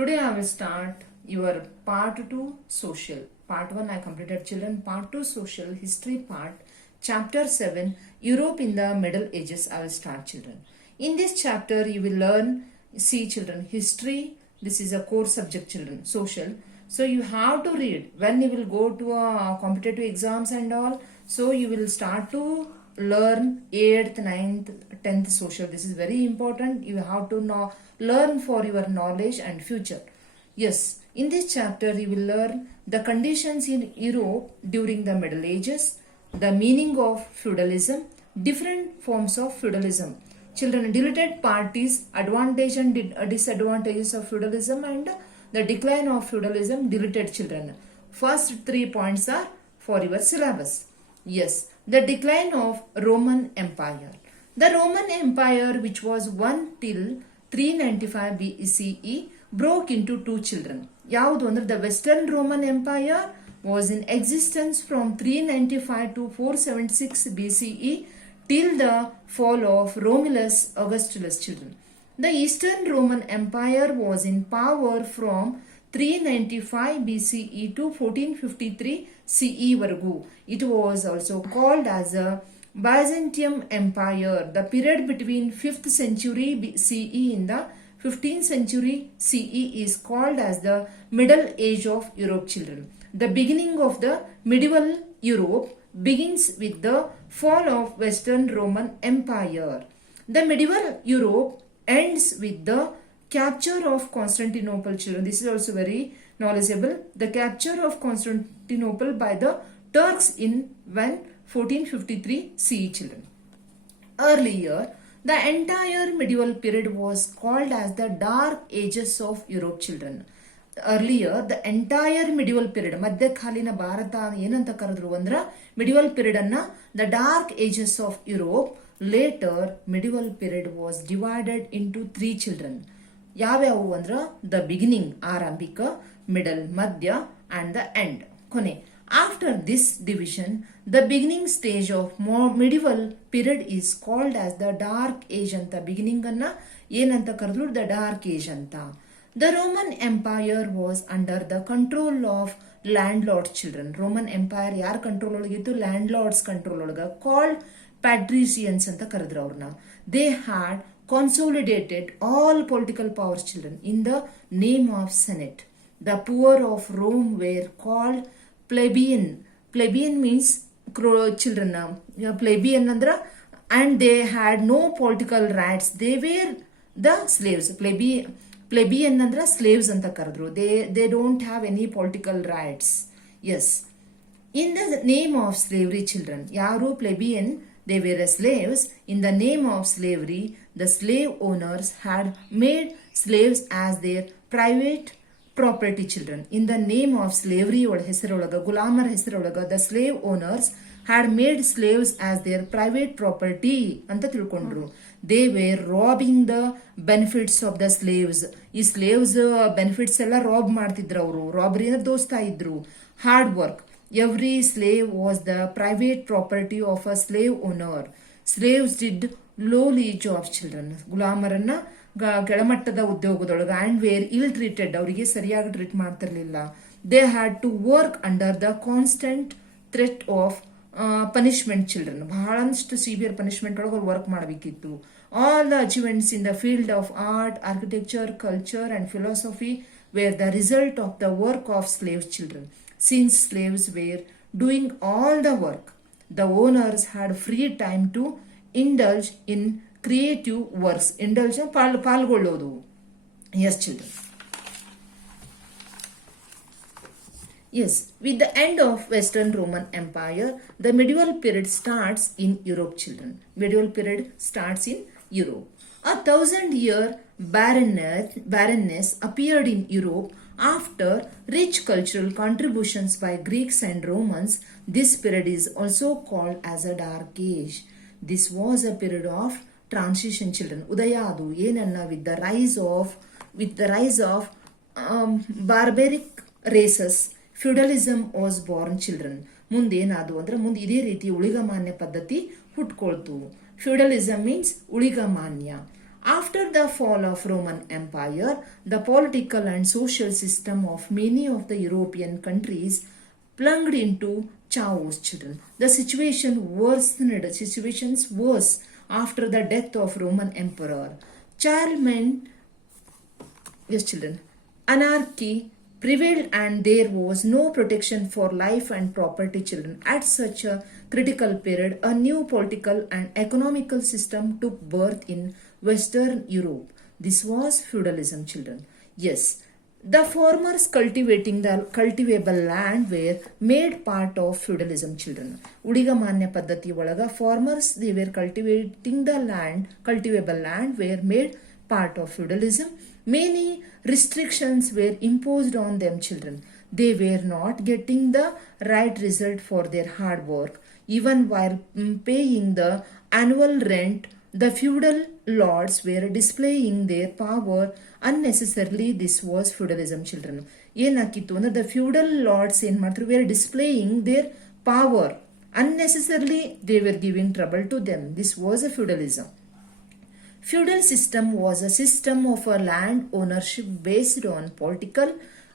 Today I will start your part 2 social. Part 1 I completed children. Part 2 social history part. Chapter 7 Europe in the Middle Ages I will start children. In this chapter you will learn, see children, history. This is a core subject children, social. So you have to read when you will go to a competitive exams and all. So you will start to learn 8th, 9th, 10th social. This is very important. You have to know, learn for your knowledge and future. Yes, in this chapter you will learn the conditions in Europe during the Middle Ages, the meaning of feudalism, different forms of feudalism. Children, deleted parties, advantage and disadvantages of feudalism, and the decline of feudalism, deleted children. First 3 points are for your syllabus. Yes, the decline of Roman Empire. The Roman Empire, which was won till 395 BCE, broke into two children. ಯಾವುದು ಅಂದ್ರೆ the Western Roman Empire was in existence from 395 to 476 BCE till the fall of Romulus Augustulus children. The Eastern Roman Empire was in power from 395 BCE to 1453 CE vargu. It was also called as a Byzantium Empire. The period between 5th century CE in the 15th century CE is called as the Middle Age of Europe children. The beginning of the medieval Europe begins with the fall of Western Roman Empire. The medieval Europe ends with the capture of Constantinople children. This is also very knowledgeable. The capture of Constantinople by the Turks in 1453 CE children. Earlier, the entire medieval period was called as the Dark Ages of Europe children. Earlier, the entire medieval period, ಮಧ್ಯಕಾಲೀನ ಭಾರತ ಏನಂತ ಕರೆದ್ರು ಅಂದ್ರ medieval period ಅನ್ನ the dark ages of Europe. Later, medieval period was divided into 3 children. ಯಾವ್ಯಾವು ಅಂದ್ರ the beginning ಆರಂಭಿಕ, middle ಮಧ್ಯ and the end ಕೊನೆ. After this division, the beginning stage of medieval period is called as the dark age ಅಂತ. beginning ಅನ್ನ ಏನಂತ ಕರೆದ್ರು the dark age ಅಂತ. The Roman Empire was under the control of landlords children. Roman Empire ಯಾರ control ಒಳಗಿತ್ತು? landlords control ಒಳಗ, called patricians ಅಂತ ಕರೆದ್ರು ಅವ್ರನ್ನ. They had consolidated all political powers children in the name of Senate. The poor of Rome were called plebeian. Plebeian means children. Plebeian andra, and they had no political rights. They were the slaves. Plebeian andra slaves anta karadru. They don't have any political rights. Yes. In the name of slavery children, yaru plebeian, they were slaves. In the name of slavery, the slave owners had made slaves as their private property children. In the name of slavery ಹೆಸರೊಳಗ, ಗುಲಾಮರ ಹೆಸರೊಳಗ, the slave owners had made slaves as their private property ಅಂತ ತಿಳ್ಕೊಂಡ್ರು. They were robbing the benefits of the slaves. ಈ slaves benefits ಎಲ್ಲ Raab ಮಾಡ್ತಿದ್ರು ಅವರು. Robbery ಅಂದ್ರೆ ದೋಸ್ತಾ ಇದ್ರು. Hard work. Every slave was the private property of a slave owner. Slaves did lowly jobs children. ಗುಲಾಮರನ್ನ ಕೆಳಮಟ್ಟದ ಉದ್ಯೋಗದೊಳಗ and were ill treated. ಅವರಿಗೆ ಸರಿಯಾಗಿ treat ಮಾಡ್ತಿರ್ಲಿಲ್ಲ. They had to work under the constant threat of punishment children. ಬಹಳಷ್ಟು severe punishment ಒಳಗೆ ಅವ್ರು work ಮಾಡಬೇಕಿತ್ತು. All the achievements in the field of art, architecture, culture and philosophy were the result of the work of slave children. Since slaves were doing all the work, the owners had free time to indulge in creative works. Indulge ಪಾಲ್ಗೊಳ್ಳೋದು. Yes children. Yes, with the end of Western Roman Empire, the medieval period starts in Europe children. Medieval period starts in Europe. 1,000-year barrenness appeared in Europe after rich cultural contributions by Greeks and Romans. This period is also called as a dark age. This was a period of transition children. ಉದಯ ಅದು ಏನನ್ನ with the rise of barbaric races, feudalism was born children. ಮುಂದೇನಾದು ಅಂದ್ರೆ ಮುಂದೆ ಇದೇ ರೀತಿ ಉಳಿಗಮಾನ್ಯ ಪದ್ಧತಿ ಹುಟ್ಕೊಳ್ತು. feudalism means ಉಳಿಗಮಾನ್ಯ. After the fall of Roman Empire, the political and social system of many of the European countries plunged into chaos, children. The situations worse after the death of Roman Emperor Charlemagne. Yes, children. Anarchy prevailed and there was no protection for life and property, children. At such a critical period, a new political and economical system took birth in Western Europe. This was feudalism, children. Yes, the farmers cultivating the cultivable land were made part of feudalism, children. ಉಡಿಗಮಾನ್ಯ ಪದ್ಧತಿ ಒಳಗ farmers they were cultivating the land, cultivable land were made part of feudalism. Many restrictions were imposed on them, children. They were not getting the right result for their hard work. Even while paying the annual rent, the feudal lords were displaying their power unnecessarily. This was feudalism, children. ಏನಾಕಿತ್ತು ಅಂದ್ರೆ the feudal lords ಏನ್ ಮಾಡ್ತಾರೆ, were displaying their power unnecessarily. They were giving trouble to them. This was a feudalism. Feudal system was a system of a land ownership based on political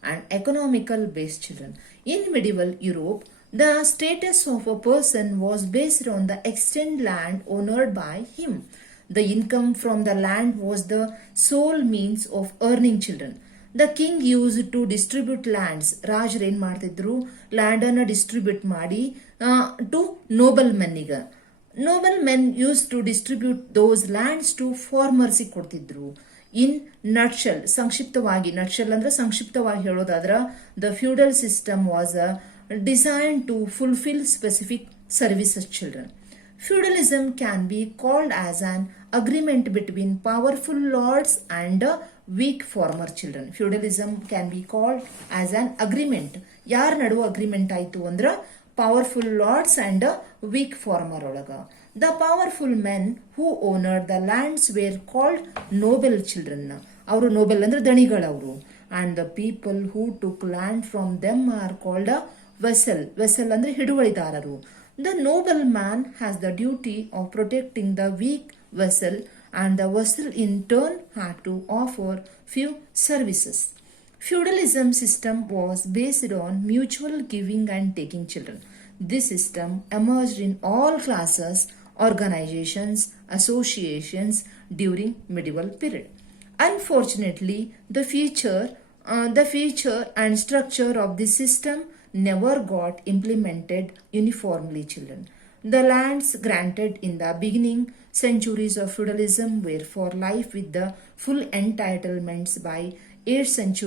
and economical based, children. In medieval Europe, the status of a person was based on the extent land owned by him. The income from the land was the sole means of earning, children. The king used to distribute lands. ರಾಜರು ಏನ್ ಮಾಡ್ತಿದ್ರು, land ಅನ್ನ distribute ಮಾಡಿ to noble ಮೆನ್ನಿಗ. Noble men use to distribute those lands to farmers ಕೊಡ್ತಿದ್ರು. In nutshell, ಸಂಕ್ಷಿಪ್ತವಾಗಿ, nutshell ಅಂದ್ರೆ ಸಂಕ್ಷಿಪ್ತವಾಗಿ ಹೇಳೋದಾದ್ರ, the feudal system was design to fulfil specific services, children. Feudalism can be called as an agreement between powerful lords and a weak farmer, children. Feudalism can be called as an agreement. ಯಾರ ನಡುವ agreement ಆಯ್ತು ಅಂದ್ರ powerful lords and weak farmer ಒಳಗ. The powerful men who owner the lands were called noble, children. ಅವರು noble ಅಂದ್ರೆ ದಣಿಗಳವರು. And the people who took land from them are called a vassal. Vassal ಅಂದ್ರೆ ಹಿಡುವಳಿದಾರರು. The nobleman has the duty of protecting the weak vessel, and the vessel in turn had to offer few services. Feudalism system was based on mutual giving and taking, children. This system emerged in all classes, organizations, associations during medieval period. Unfortunately, the feature and structure of this system never got implemented uniformly, children. The lands granted in the beginning centuries of feudalism were for life with the full entitlements. By 8th century